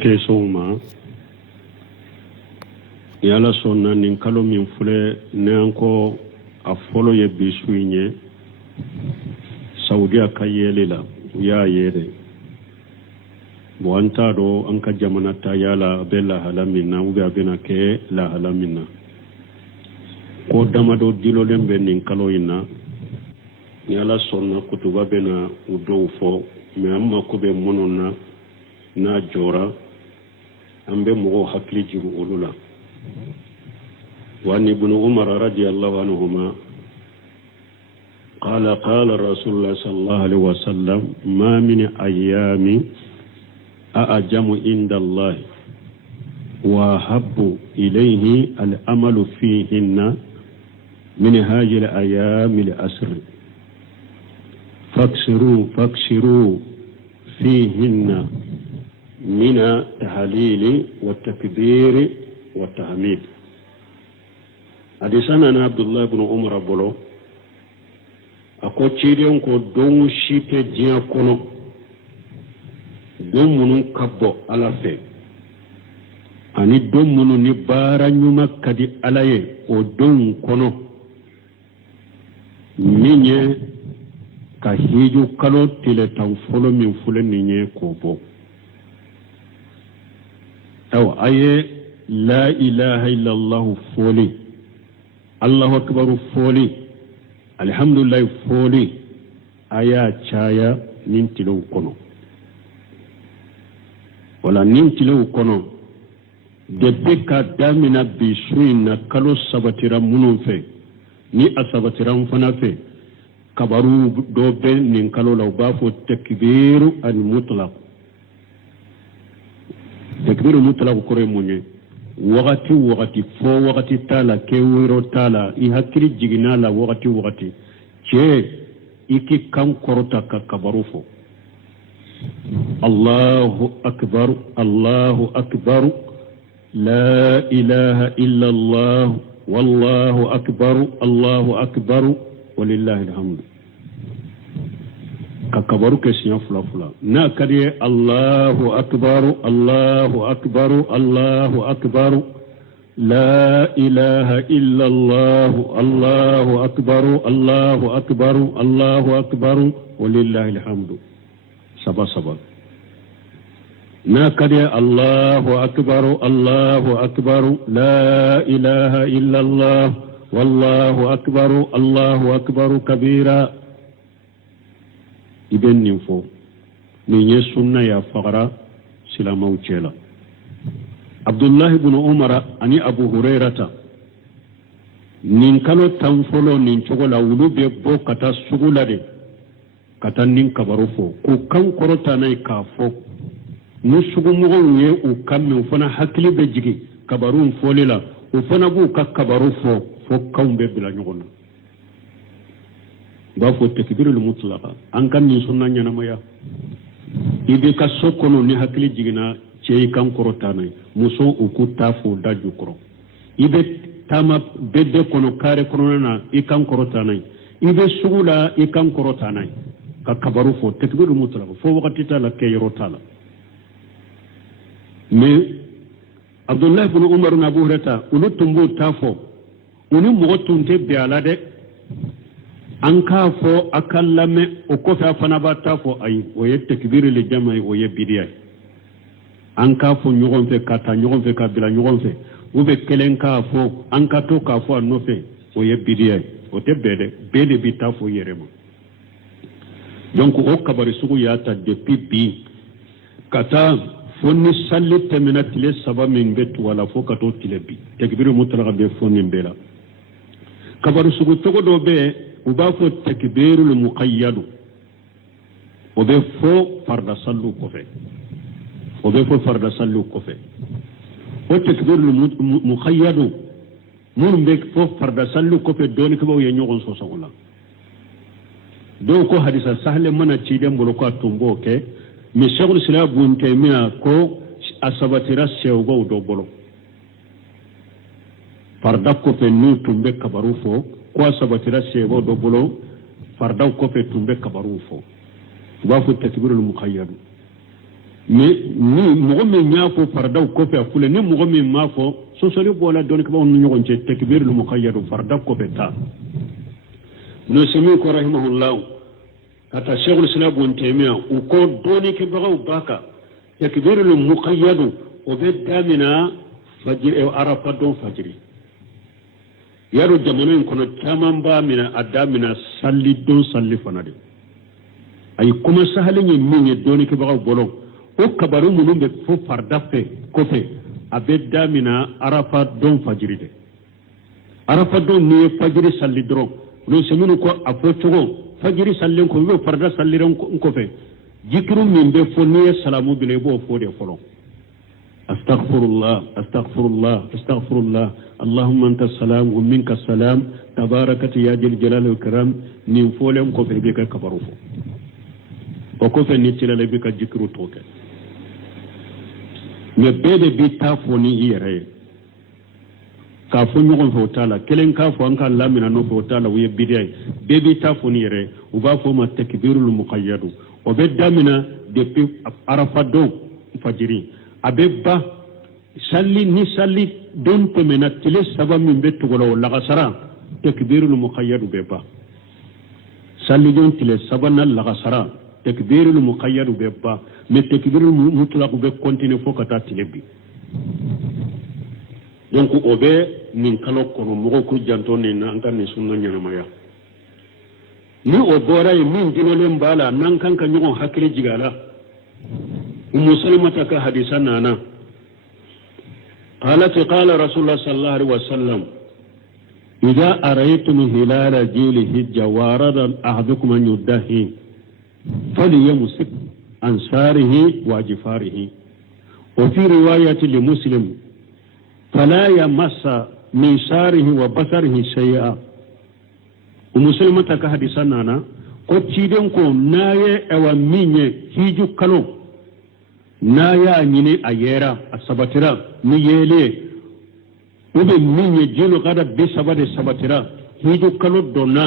kesoma yala sonna nin kalo min fule ne anko a folo ye bisuinye Saudiya kayelela ya yere bo anta do anka jamana ta yala bella halamina uga bena ke la halamina ko dama do dilo lembe nin kalo ina yala sonna kutuba bena udo fo me amma ko be mononna na jora ambe mo hakli jiru ulula وعن ابن عمر رضي الله عنهما قال قال رسول الله صلى الله عليه وسلم ما من أيام أعجم عند الله وأحب إليه الأمل فيهن من هذه الأيام الأسر فاكسروا فيهن من التهليل والتكبير والتحميد. حدثنا عبد الله بن عمر بولو ako ciriyon ko don shite jiya kono don munun kabbo ala fe ani don munu ni bara nyuma kadi alaye o don kono ninye ka hiju kalo tile tan folo min fule ninye ko bo aw aye la ilaha illa allah foli Allahu akbar foli alhamdulillah foli aya chaya nintilo kono wala nintilo kono de ka damina bisuina kalo sabatira munun fe ni asabatira mfana fe kabaru do be nin kalo law bafo takbiru al mutlaq kore munye wakati fo wakati tala kewiro tala I hakiri jiginala wakati che iki kan korota ka kabarufo Allahu akbar la ilaha illa Allah wallahu akbar walillahi alhamdu ka kabaru ke siya fula na kariye Allahu akbar la ilaha illa Allah Allahu akbar walillahi alhamdu saba na kariye Allahu akbar la ilaha illa Allah wallahu akbar kabira iben ninfo ni sunna ya faqara silama ucela Abdullah ibn Umar ani Abu Hurairata nin kalo tanfolo nin chogola wulube bo kata sugulade kata nin kabarufo ko kan korota nay kafo no sugumugo ye o kamme fona hakli be jigi kabarun folila o fona bu ka kabarufo fo kawbe bila nyogona bafo takbirul mutlaqa an kan ni sunna nyana maya ibe ka sokono ni hakli jigina cey kan korota nay muso ukuta fo daju koro ibe tama bedde kono kare kono na ikan korota nay ibe sugula ikan korota nay ka kabaru fo takbirul mutlaqa fo wakati tala ke yorotala mais Abdullah ibn Umar na Abu Hurairah ulu tumbu tafo ulu mogotunte be alade an ka fo akallame o kofe afana ba tafo ay o ye takbiri le jamay o ye bidiya an ka fo nyogon fe kata nyogon fe kabila nyogon fe o be kelen ka fo an ka to ka fo no fe o ye bidiya o te bede bi tafo yerema donc o kabari sugu yata depuis bi kata fonni salli temena tile saba min betu wala fo kato tile bi takbiri mutlaqa be fonni bela kabaru sugu togo do be ubafo takbirul muqayyad obe fo farda sallu kofe o takbirul muqayyad mun be fo farda sallu kofe doni ko ye nyogon so sawla do ko hadisa sahle mana ci dem bolo ko tumbo ke mi shaykhul islam bun taymiya ko asabatira sewgo do bolo farda kofe nu tumbe kabaru fo ko sabatira sebo do bolo fardaw ko fe tumbe kabaru fo wa fu takbirul muqayyad mais ni mogo min nya fo farda ko fe fule ni mogo min ma fo so sori bola don ko on nyogon ce takbir lu muqayyad farda ko fe ta no sami ko rahimahullah kata shaykhul islam ibn taymiya ko doni ke bagaw baka takbir lu muqayyad o be damina fajr e arafa don fajri yaro jamanu kono taman ba mina adamina salli don salli fanade ay kuma sahalin min doni ke bagaw bolon o kabaru munum be fo farda fe ko fe abe damina arafa don fajiri de arafa don ni fajiri salli dron no seminu ko afo chogo fajiri sallen ko be farda salliran ko fe jikru min be fo ni salamu bile bo fo de folo astaghfirullah astaghfirullah astaghfirullah allahumma anta salam wa minka salam tabarakata ya jal jalal wal karam ni folem ko fe be ka kabaru fo ko fe ni tilale be ka jikru toke mais bebe bi tafoni yere ka fo nyogon fo tala kelen ka fo anka lamina no fo tala wiye bidai bebe tafoni yere u ba fo ma takbirul muqayyad o be damina depuis arafa do fajiri abe ba salli ni salli don to mena tele saba min be tugolo la gasara takbirul muqayyad be ba salli don tele saba na la gasara takbirul muqayyad be ba mais takbirul mutlaq be continuer fo kata tilebi donc o be min kala kono mo ko janto ne nan kan ne sunna nyana maya ni o bora e min dinole mbala nan kan kan nyon hakile jigala musulmata ka hadisan nana قالت قال رسول الله صلى الله عليه وسلم إذا أريتم هلال جيل هجة وارد أحدكم أن يدهي فليمسك أنصاره وجفاره وفي رواية لمسلم فلا يمس ميساره وبصره شيئا ومسلمة كحديثنا قد تيدنكم نايه أو مينيه هيجو كلو نايا نيني أيرا السبترا نيلي وبي مينيه جيلو غدا بسبب السبترا هيجو كلو دونا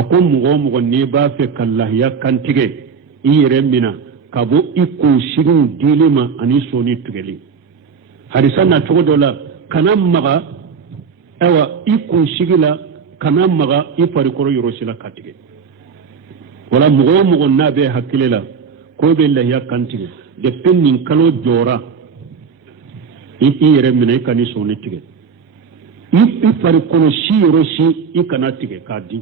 أقوم مغوم نيبا في كالله يا كانتيجي إيرمنا كابو إكو شيرين ديلما أني سوني تغلي حديثنا تقول كنام مغا أوا إكو شيرلا كنام مغا إفاريكورو يروسيلا كاتيجي ولا مغوم نابي حكيلا كوبي الله يا كانتيجي دفن كالو جورا إيرمنا إكاني سوني تغلي إفاريكورو شي يروسي إكاناتيجي كادي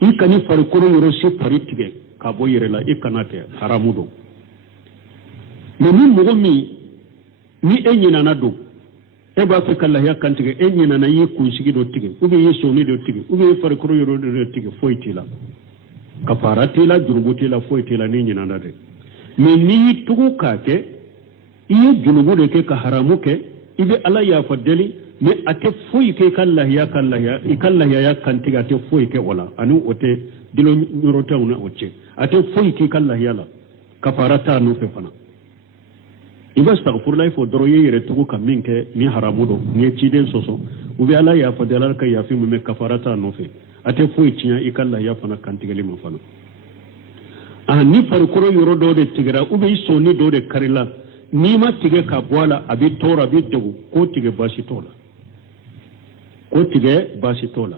ikani farikoro yoro si paritige ka bo yere la ikanate haramudo ni mogo mi ni enyina na do e ba fe kala ya kantige enyina na yi kunsigi do tige ubi yi soni do tige ubi farikoro yoro do tige foitila kafaratila jurubutila foitila ni nyina na de me ni tugu kake iye junubu de ke ka haramu ke ibe ala ya fadeli mais ate foyi ke ikalla ya kantiga ate foyi ke wala anu ote dilo nyorote una oche ate foyi ke kalla ya la kafarata no fe fana iba astaghfirullah fo doro yere to ko minke ni haramudo ni ciden soso ubi ala ya fadela ka ya fi me kafarata no fe ate foyi tinya ikalla ya fana kantiga lima fana ni farkoro yoro do de tigra ubi so ni do de karila ni ma tige ka bola abi tora bi dogu ko tige bashi tola ko tige basi tola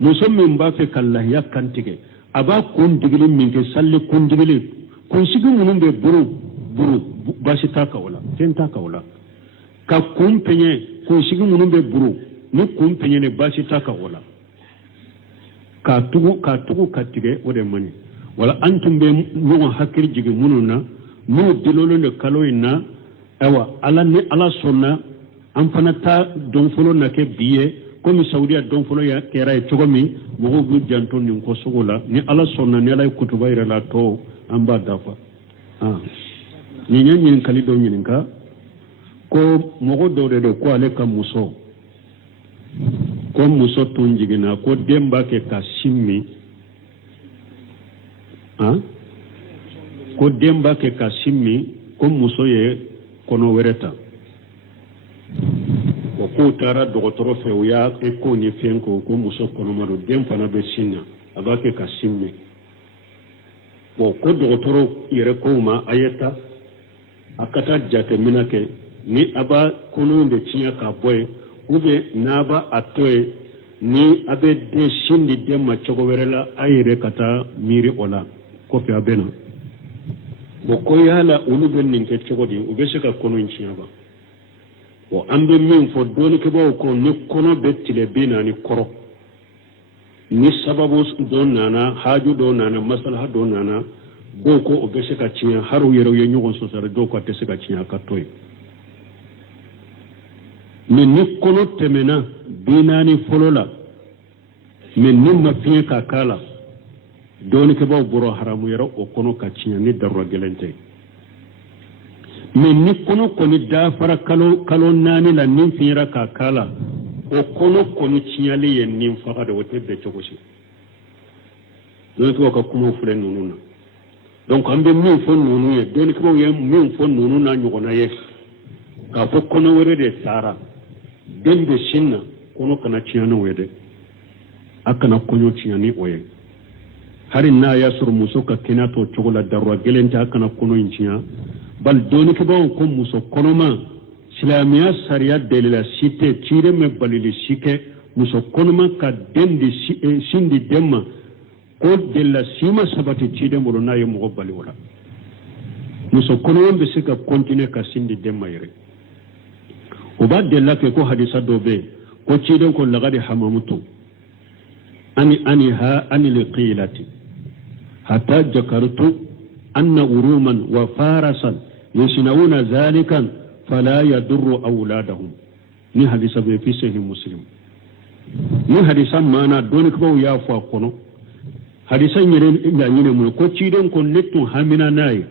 musamman ba fe kallah ya kan tige aba kun digilin min ke salli kun digilin kun sigi munun be buru basi taka wala ten taka wala ka kun penye kun sigi munun be buru ni kun penye ne basi taka wala ka tugu ka tige wode mani wala antum be nuwa hakir jigi mununa mu dilolo ne kaloina awa ala sonna an fana ta don folo na ke biye comme saudiya don folo ya kera e chogomi mogo bu janton ni ko sogola ni ala sonna ni ala kutuba ira la to amba dafa ni nyen kali do nyen ka ko mogo do de ko ale ka muso tunjigina ko demba ke ka simmi ko demba ke ka simmi ko muso ye kono wereta ko tara dogotoro fe uya e ko ni fenko ko muso kono maro dem fana be sinna abake ka simme bon ko dogotoro yere ko ma ayeta akata jate minake ni aba kono de cinya ka boy ube naba atoy ni abe de shindi de ma chogo werela ayire kata miri ola ko fi abena bo ko yala ulu ben ninke chogo di ube shaka kono cinya ba o ambe min fo doni ke bo ko ni kono betile bina ni koro ni sababu don nana haju don nana maslaha don nana do ko o bese ka cinya haru yero ye nyugon so sare do ko tese ka cinya ka toy min ni kono temena binani folola min ni mafiye ka kala doni ke baw boro haramu yero o kono ka cinya ni darro gelente min ni kono ko ni da fara kalo nani la nin fira ka kala o kono ko ni cinya le yen nin fara de wote be chokoshi doni ko ka kuma fule nununa donc ambe min fo nunu ye doni ko ye min fo nunu na nyugona ye ka fo kono wore de sara dembe shinna kono kana ciyana wede akana konyo ciyani oye hari na ya sur muso ka kina to chogola darwa gelenta akana kono inciya bal doni ko ko muso kono ma islamiya sariya delila site cire me balili shike muso kono ma ka dendi shindi demma ko della sima sabati cide mo na ye mo bali wala muso kono wonbe sika continue ka shindi demma yere o ba della ke ko hadisa dobe ko cide ko lagade hamamutu ani liqilati hatta jakartu anna uruman wa farasan yasnauna zalikan fala yadurru awladahum ni hadisa be fi sahih muslim ni hadisa mana doni ko ya fa kono hadisa nyere inda nyine mu ko ciden ko lettu hamina nay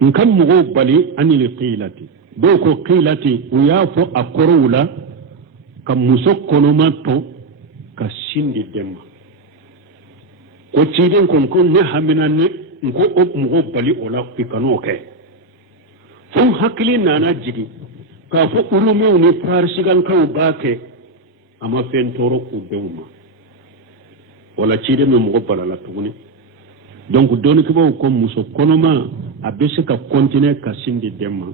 nkam mo bali ani liqilati do ko qilati ya fa akorula kam musokono matto ka sindi demma ko ciden ko ne hamina ne ko op mo bali ola pikano ke fon hakili nana jigi ka fo urume ni farsigan kan bake ama fen toro ku bewma wala cide me mo bala la tuguni donc doni ko ko muso konoma abese ka continuer ka sindi demma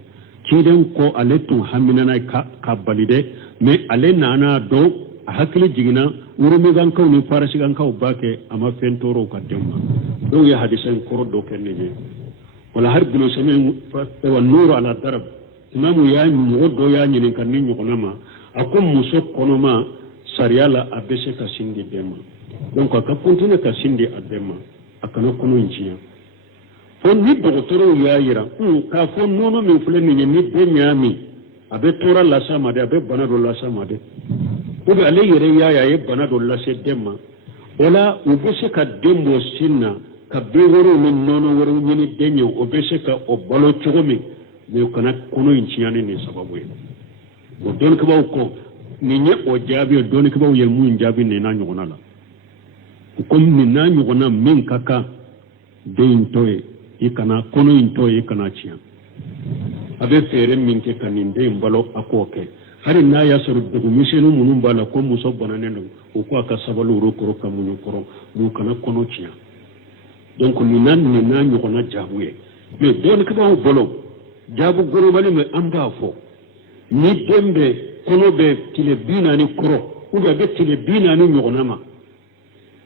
ciden ko aletu hamina na ka balide me ale nana do hakili jigina urume gan kan ni farsigan kan bake ama fen toro ka demma do ya hadisen koro do kenni wala har bilo sami wa nuru ala darab imamu ya modo ya nyinin kan ni nyokona ma akom muso konoma sariala abese ka sindi dema donc ka continue ka sindi adema akana kono nchiya fon ni dogotoro ya yira ka fon nono mi fule ni ni benyami abe tora la sama de abe banado la sama de o be ale yere ya ye banado la se dema wala ubese ka dembo sinna ka beworo min nono woro nyini denyo obese ka obalo chogomi me kana kono inchiyani ni sababu ye o don ka baw ko ni nye o jabi don ka baw ye mun jabi ni na nyogona la ko ni na nyogona min kaka de intoye ikana kono intoye ikana chiya abe fere min ke kaninde mbalo akoke hari na ya suru de mishenu munum bala ko muso bonanendo o ko aka sabalu ro ko kamunyo koro mu kana kono chiya donc ni nan nyogona jabuye mais don ka baw bolo jabu goro bali me amba fo ni dembe kono be tile bina ni koro uga be tile bina ni nyogona ma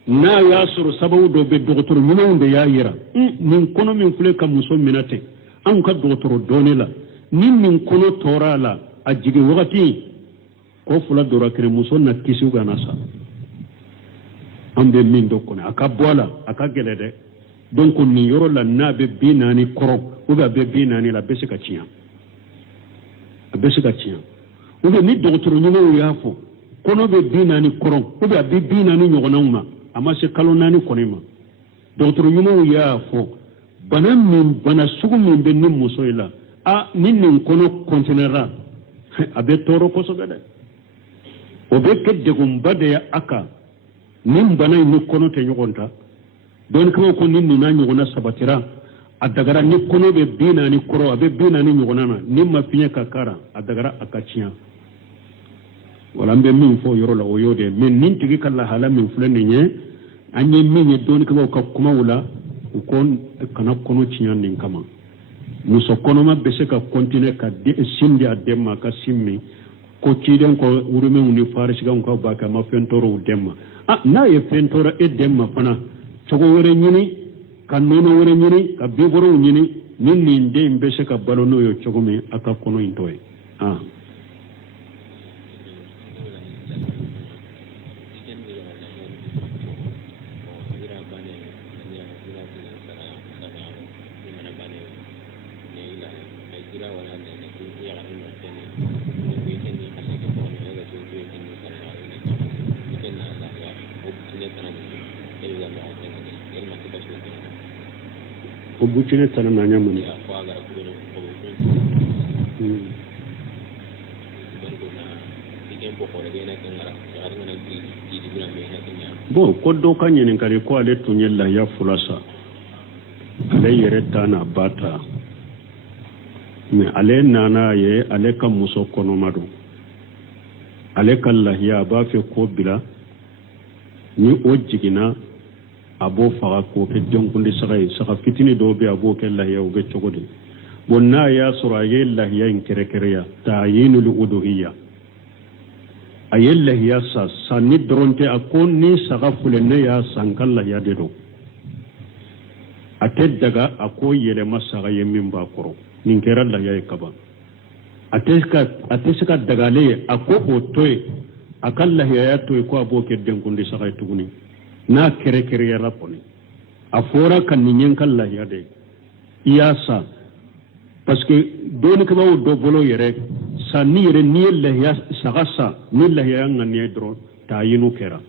na ya suru sababu do be docteur minonde ya yira nin kono min fule kam muso minate an ka docteur donela nin kono torala ajige wakati ko fula dora kire muso na kisu ga nasa ambe min do kono aka bola aka gelede donc ni yoro la na be bina ni koro uga be bina ni la besika chiya uga ni docteur nyino ya fo kono be bina ni koro uga be bina ni nyogona uma ama se kalo nani konima docteur nyumo ya fo bana sugu min be nim muso ila a nin kono contenera abe toro ko so gade o be kedde gum bade ya aka nim bana ni kono te nyugonta don ko nin na nyugona sabatira adagara ni kono be bina ni koro abe bina ni nyugona na nimma finya kakara adagara akachiya wala mbe min fo yoro la o yode men nin tigi kala hala min fulani nye anye min ye don ko ka kuma wala ukon kana kono ciyan nin kama muso konoma be se ka continue ka sindi a demma ka simmi ko ciden ko wurume uni farisigan ko baka ma fentoro demma na ye fentora e demma fana cogo wore nyini kan nono wore nyini ka biboro nyini nin ni de be se ka balono yo cogo me aka kono intoy ko bucine tan na nyamani bon ko do kan yin kare ko ale tunyella ya fulasa ale yere tana bata me ale nana ye ale kan muso kono madu ale kan lahiya ba fe ko bila ni o jigina abo faga ko ke jonkundi saka fitini do be abo ke lahiya o be cogodi bonna ya sura ye lahiya in kerekereya tayinul uduhiyya ayel lahiya sa ni dronte akon ni saka fulenne ya sankal lahiya de do ate daga ako yele masaka ye min ba koro nin kera lahiya kaba ate sika daga le ako o toy akal lahiya ya toy ko abo ke jonkundi saka tuguni na kere ya raponi afora kan ninyen kala ya de iyasa parce que doni ka bawo do bolo yere sa ni yere ni la ya sagasa ni la ya ngani dro tayinu kera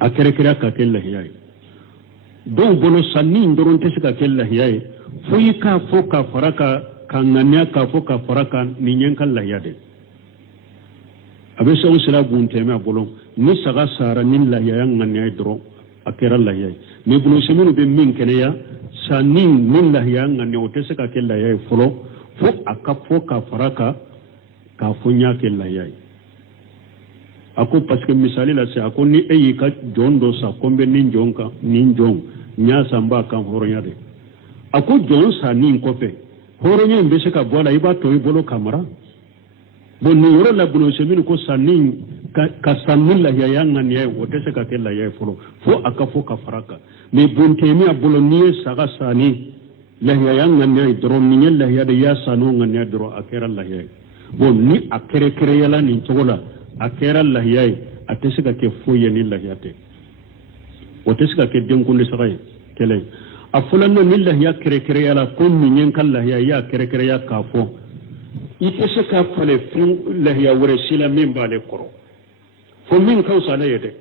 a kere ka kella ya do bolo sa ni ndoron te ka kella ya fuyi ka foka faraka kan ngania ka foka faraka ninyen kala ya de abe so sira bunte me bolo ni saga sara nin la ya ngani dro akera la ya me buno seminu be min kene ya sanin min la ya ngani otese ka kella ya folo fo akafo ka faraka ka funya kella ya ako parce que misali la se ako ni eyi ka jondo sa kombe nin jonka nin jong nya samba kan horonya de ako jon sa nin kofe horonya be se ka bola iba to ibolo kamera bon ni yoro la buno seminu ko sanin ka sanin la ya ngani ya otese ka kella ya folo fo akafo ka faraka me bonte mi abolo ni saga sani la ya ngani ya dro ni la ya de ya sanu ngani ya dro akera la ya bon ni akere kere yala ni togola akera la ya atese ka ke fo ye ni la ya te otese ka ke denkunde saga kele afulanno ni la ya kere kere yala ko ni nyen kan la ya kere kere ya ka fo itese ka fale fin la ya wore sila min bale koro fo min kausa la yede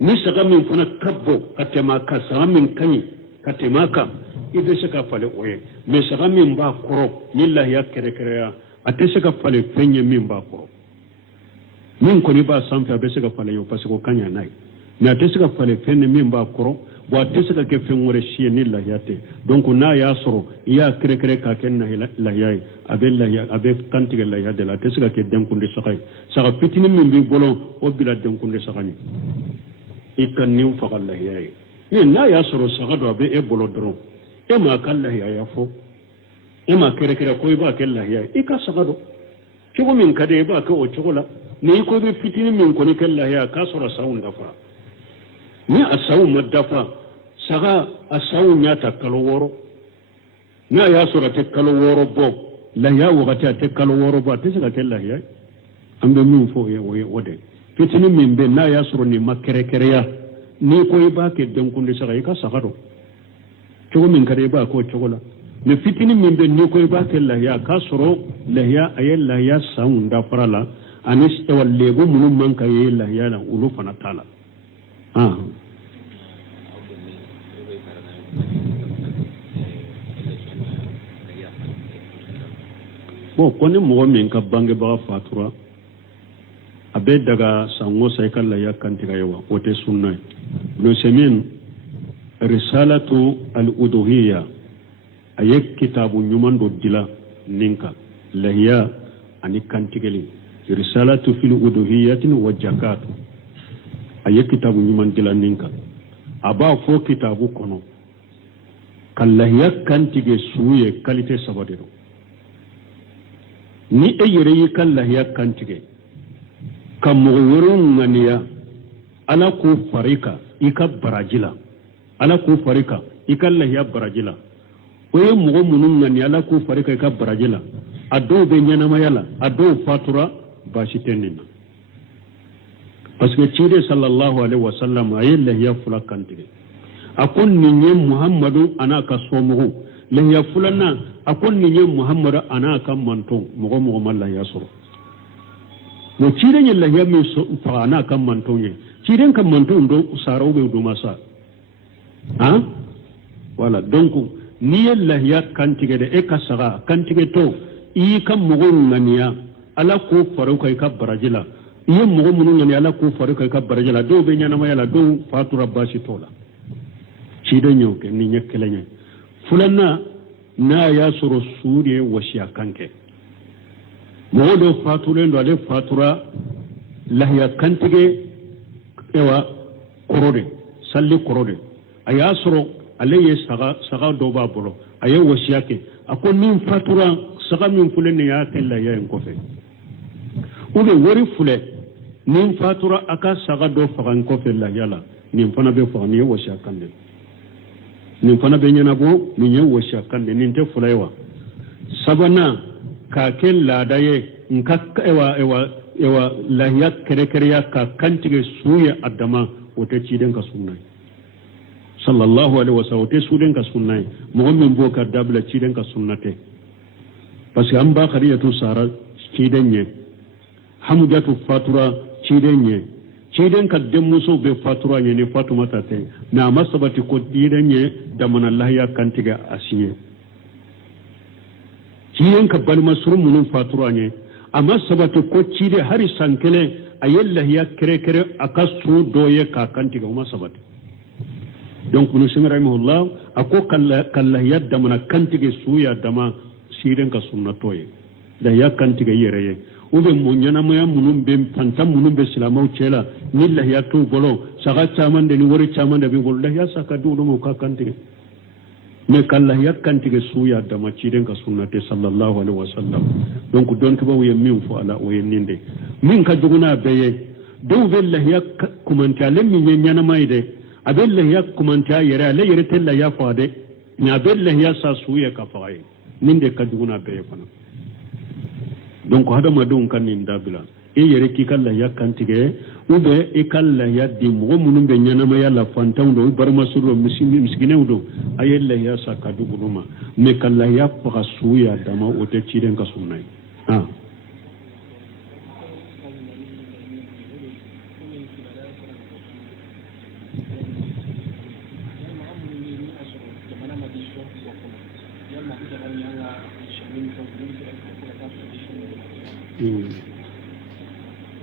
ni saga min fana kabbo katema ka saga min kanyi katema ka itese ka fale oye me saga min ba koro ni la ya kere kere ya atese ka fale fenye min ba koro min ko ni ba samfa be se ka fale yo parce ko kanya nai me atese ka fale fenye min ba koro wa atese ka ke fen wore shi ni la ya te donc na ya soro ya kere kere ka ken na la ya abe kantige la ya de la atese ka ke denkunde sagai saga fitini min bi bolon o bila denkunde sagani ikan niu fagal la ya ni na ya soro saga do abe e bolo dron e ma kan la ya fo e ma kere kere ko ba ken la ya ika saga do ko min kade ba ka o chogola ni ko be fitini min ko ni ken la ya ka soro sawun dafa ni asawu madafa saga asawu nyata kalo woro na ya soro te kalo woro bo la ya wakati te kalo woro ba te saka ken la ya ambe min fo ye wode fitini min be na ya soro ni makere kere ya ni ko ba ke denkunde saga ka saga do chogo min kade ba ko chogola ne fitini min be ni ko ba ke la ya ka soro la ya ayel la ya sawun da farala anis tawal lego munum man ka ye la ya la ulu fana tala bon koni mogo min ka bangebaga fatura abe daga sango sai kala ya kantiga yawa wote sunna no semin risalatu al-uduhiyya ayek kitabu nyuman do dila ninka lahiya ani kantigeli risalatu fil uduhiyyatin wa zakatu ayek kitabu nyuman dila ninka aba fo kitabu kono kallahiya kantige suye qualité sabadero ni e yere yi kallahiya kantige kam worun ngania ala ku farika ika barajila ala ku farika ikallahiya barajila oye mugo munun ngani ala ku farika ika barajila ado be nyana mayala ado fatura bashi tenina parce que cide sallallahu alaihi wasallam ayillahiya fula kantige akon ninye muhammadu anaka somugo lahiya fulana akon ninye muhammadu anaka manto mugo malla yasuru mo cide nye lahiya mi so fa anaka manto nye cide kan manto ndo saraw be do masa ha wala donc ni lahiya kantige de e kasaga kantige to i kam mugo ngania ala ko faru kai ka barajila i mugo munun ngani ala ko faru kai ka barajila do be nyana mayala do fatura bashi tola cide nyoke ni nyekkelenya fulana na ya soro suriye wasiya kanke modo fature ndo ale fatura lahiya kantige ewa korode salli korode aya soro alaye saga do ba bolo aye wasiya ke akon min fatura saga min fulene ya kella ya en kofe ube wori fule min fatura aka saga do fagan kofe la yala nin fana be fani wasiya kande nin fana be nyana bo min ye wasiya kande nin te fulaiwa sabana ka kella daye nka ewa lahiya kere ya ka kantige suya adama wote ciden ka sunna sallallahu alaihi wasallam wote suden ka sunna mo min bo ka dabla ciden ka sunnate parce que amba khadiyatu sara ciden nye hamdatu fatura ciden nye ciden ka demuso be fatura nye ne fatuma tate na masabati ko ciden nye da man Allah ya kantiga asiye ciden ka balma surmunun fatura nye amma sabati ko cide hari sankele ayalla ya kere akasu doye ka kantiga uma sabati donc bunu simra rahimahullah ako kalla yadda mana kantige suya dama siren ka sunnatoye da ya kantige yereye ube munyana moya munum be tantam munum be silamaw cela nilla ya to bolo saga chamande ni wori chamande be golda ya saka dudo mo ka kantige me kalla ya kantige suya dama siren ka sunnate sallallahu alaihi wasallam donc don ko bawo min fo ala o yenninde min ka duguna beye do bella ya kumanta lemmi nyana mayde abella ya kumanta yere ale yere tella ya fade ni abella ya sa suya ka faay ninde ka duguna beye fana donc hada madun kan ni ndabila e yere ki kala ya kantige ube e kala ya di mo munum be nyana ma yalla fantaw do barma suru miskine do ayella ya sa ka duguma me kala ya fa suya dama o te ciren ka sunnay ah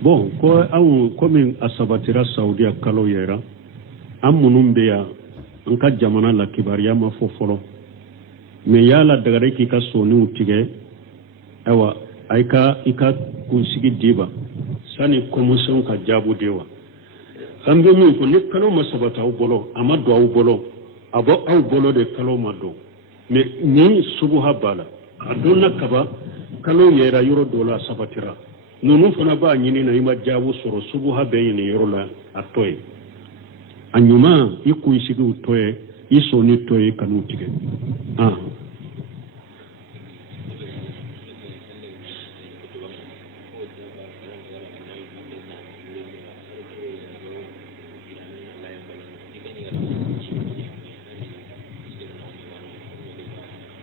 bon ko aw comme asabatira saudiya kalo yera am munum be ya nka jamana la kibariya ma fofolo me yala daga reki ka soni utige awa aika ika kunsigi diba sani komuson ka jabu dewa ambe min ko ne kalo masabata u bolo amado u bolo abo au bolo de kalo mado me ni subuha bala adonna kaba kalo yera yoro dola sabatira nunu fana ba nyini na ima jabu soro subuha be ni yoro la atoy anyuma ikuishigi utoye iso ni toye kanutige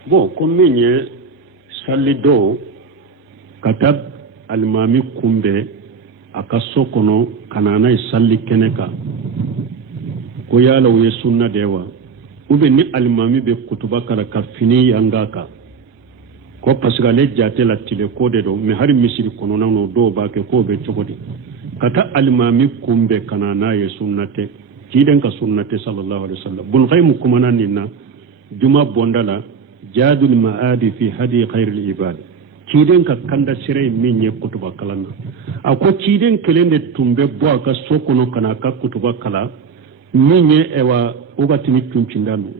bon komenye salido katab almami kumbe akasokono kanana isalli keneka ko yala we sunna dewa ube ni almami be kutuba kala ka fini yangaka ko pasga le jate la tile ko de do me hari misiri kono nano do ba ke ko be chogodi kata almami kumbe kanana ye sunnate kiden ka sunnate sallallahu alaihi wasallam bun khaymu kumana ninna juma bondala jadul maadi fi hadi khairil ibad kiden ka kanda sire min ye kutuba kalana ako kiden kelende tumbe bo ka sokono kana ka kutuba kala minye ewa ugatini tuncindanu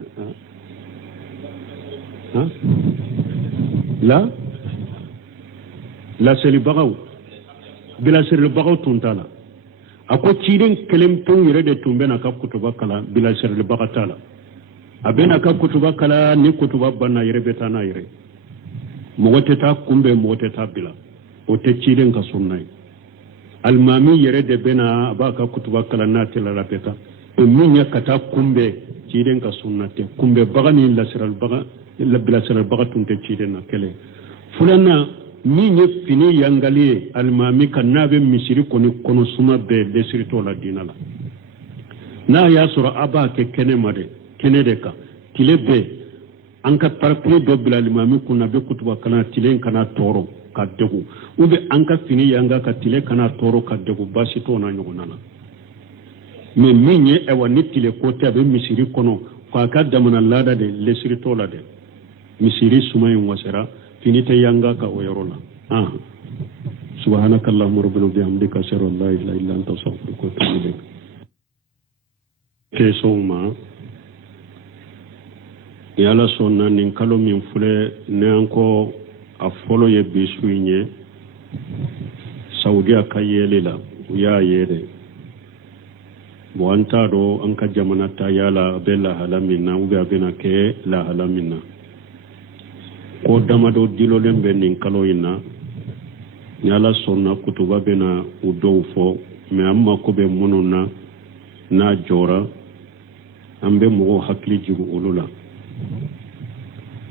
la seli bagaw bila seli bagaw tuntala ako ciiden kelem ton yere de tumbe na ka kutuba kala bila seli bagatala abena ka kutuba kala ni kutuba banna yere betana yere mogoteta kumbe mogoteta bila o te ciiden ka sunnay almami yere de bena ba ka kutuba kala na tela rapeta minya kata kumbe ciiden ka sunnate kumbe bagani la seli baga la bila seli bagatun te ciiden na kele fulana minye fini yangali almami kanabe misiri koni kono suma be desirito la dinala na ya sura aba ke kene made kene de ka tilebe anka parpli do bila almami kuna be kutuba kana tilen kana toro ka degu ube anka fini yanga ka tile kana toro ka degu basito na nyugonana me minye ewa ni tile kote be misiri kono fa ka damana lada de lesirito la de misiri suma yin wasera finita yanga ka oyorola subhanaka allahumma rabbana bihamdika ashhadu an la ilaha illa anta astaghfiruka wa atubu ilaik ke soma yala sonna nin kalo min fule ne anko a folo ye bisuinye saudiya kayele la ya yede bo anta do an ka jamana ta yala bella halamina uga bena ke la halamina ko damado dilolen be nin kalo ina yala sonna kutuba bena udow fo me amma ko be mununa na jora ambe mo hakli jigu ulula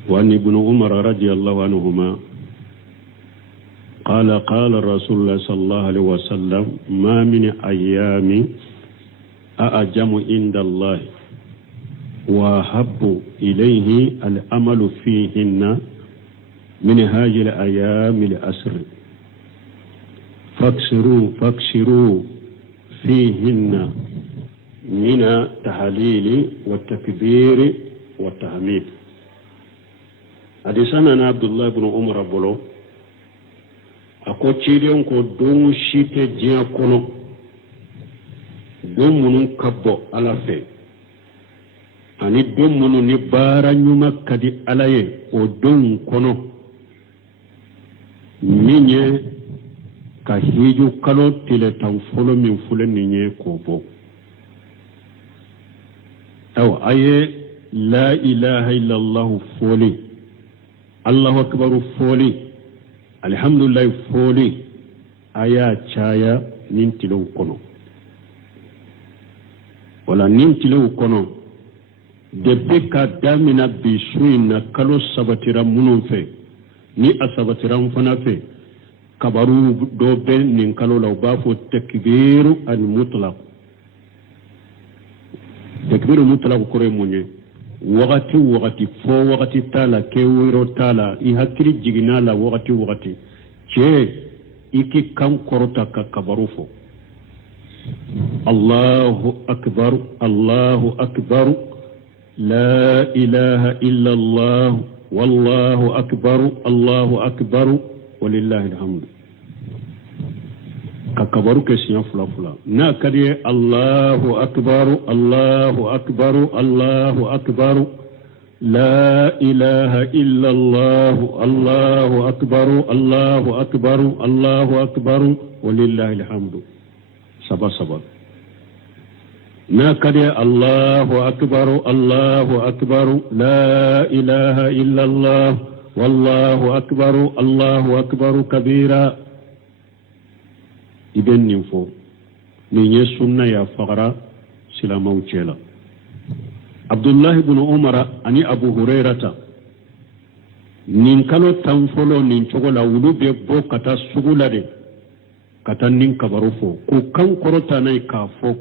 wa ibn umar radiyallahu anhuma قال قال رسول الله صلى الله عليه وسلم ما من أيام أعجم عند الله وأحب إليه الأمل فيهن من هذه الأيام الأسر فاكسروا فيهن من التهليل والتكبير والتحميد حدثنا عبد الله بن عمر بولو أكو تشيريون كو دون شيت جيا كونو دون منو كبو على في أني دون منو نبارا نيوما كدي على ودون كونو ninye ka hiju kalo tile tan folo min fule ninye kobo aw aye la ilaha illa allah foli allahu akbar foli alhamdulillah foli aya chaya nin tilo kono wala nin tilo kono debbe ka damina bisuina kalo sabatira munun fe ni asabatiran fana fe kabaru do be nin kalo law bafo takbiru al mutlaq kore munye wakati fo wakati tala ke wiro tala I hakiri jigina la wakati che iki kan korota ka kabaru fo Allahu akbar la ilaha illa Allah والله أكبر الله أكبر ولله الحمد ككبر كسيان فلا فلا ناكري الله أكبر الله أكبر الله أكبر لا إله إلا الله الله أكبر الله أكبر الله أكبر ولله الحمد سبا ناكري الله أكبر الله أكبر لا إله إلا الله والله أكبر الله أكبر كبيرا إذن نفو من يسمنا يا فقراء سلام وجيلا عبد الله بن عمر أني أبو هريرة نينكالو تنفلو نينشغل أولو بيبو كتا سغولا دي كتا نينكبرو فو كو كان كروتاني كافو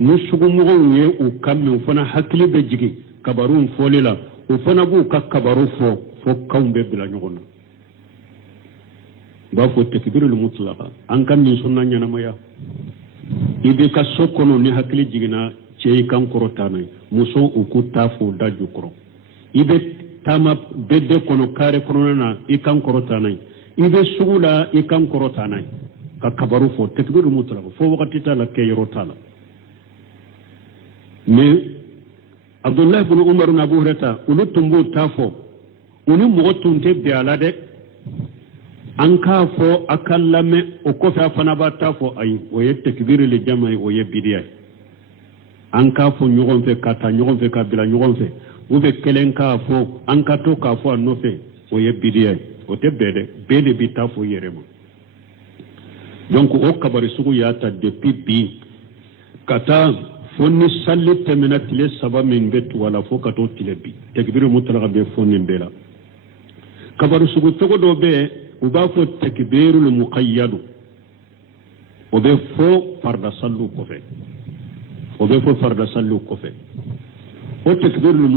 nusugu mogon ye u kamme u fana hakili be jigi kabarun foli la u fana b'u ka kabaru fo kanw be bila ɲɔgɔn na b'a fɔ takbirul mutlaqa an ka min sunna ɲanamaya I be ka so kɔnɔ ni hakili jigina cɛ I kan kɔrɔtana muso u ku ta fo da jukɔrɔ I be taama bede kɔnɔ kare kɔnɔna na I kan kɔrɔtana I be sugu la I kan kɔrɔtana ka kabaru fo takbirul mutlaqa fo wakati t'a la kɛ yɔrɔ t'a la mais Abdullah ibn Umar na Abu Hurairah ulu tumbu tafo uni mo tunte be ala de an ka fo akallame o ko fa fana ba tafo ay o ye takbir li jamai o ye bidiya an ka fo ñogon fe kata ñogon fe kabila ñogon fe ube kelen ka fo an ka to ka fo no fe o ye bidiya o te bede bi tafo yerema donc o kabari sugu yata depuis bi kata fonni salli temena tile saba min bet wala fo kato tile bi takbiru mutlaqa be fonni bela kabaru sugu togo do be uba fo takbirul muqayyad o be fo farda sallu ko fe o be fo farda sallu ko fe o takbirul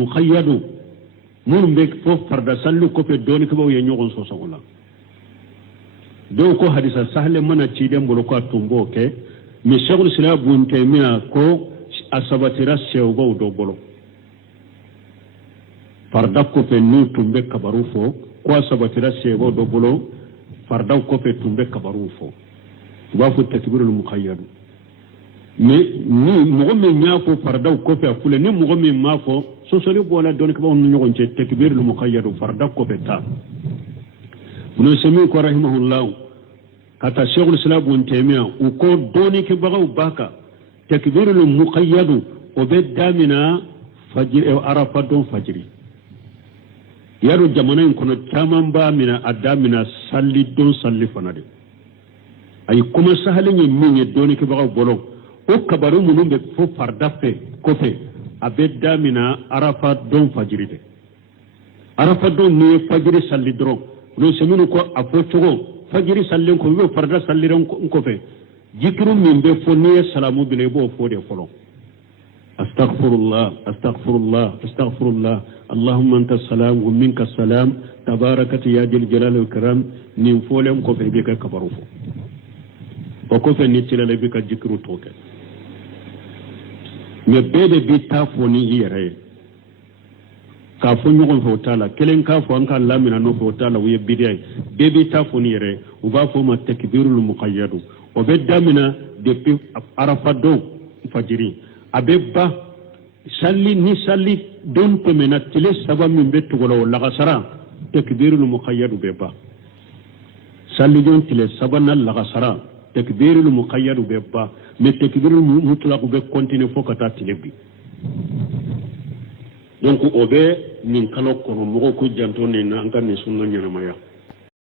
muqayyad mun be fo farda sallu ko fe doni ko ye nyogon so sogola do ko hadisa sahle mana ci dem bolo ko tumbo ke mi shaykhul islam bun taymiya ko asabatira sewgo do bolo farda ko fe nu tumbe kabaru fo ko asabatira sewgo do bolo farda ko fe tumbe kabaru fo wa fu takbirul muqayyad mais ni mo me nyafo farda ko fe akule ni mo me mafo so sori bola don ko on nyogon ci takbirul muqayyad farda ko fe ta no semi ko rahimahullah kata shaykhul islam bun taymiya ko doni ke bagaw baka takbirul muqayyad o be damina fajr e arafa don fajri yaro jamana en kono taman ba mina adamina salli don salli fanade ay kuma sahalin min ye doni ke bagaw bolo o kabaru munum be fo farda fe ko fe abe damina arafa don fajri de arafa don ni fajri salli dron no seminu ko afo togo fajiri sallen ko be farda salliran ko fe jikru min be fonni salamu bile bo fode folo astaghfirullah astaghfirullah astaghfirullah allahumma anta salam wa minka salam tabarakata ya jal jalal wal karam nin folem ko fe be ka kabaru fo ko fe ni tilale be ka jikru toke me bede bi ta foni yere ka fo ñogon fo tala kelen ka fo an ka lamina no fo tala wiye bidiyay bebi ta fo ni yere u ba fo ma takbirul muqayyad o be damina depuis arafa do fajiri abe ba salli ni salli don to mena tile saba min be to golo la gasara takbirul muqayyad be ba salli don tile saba na la gasara takbirul muqayyad be ba mais takbirul mutlaq be continue fo kata tile bi donc o be min kala ko mo ko janto ni na ngani sunna nyana maya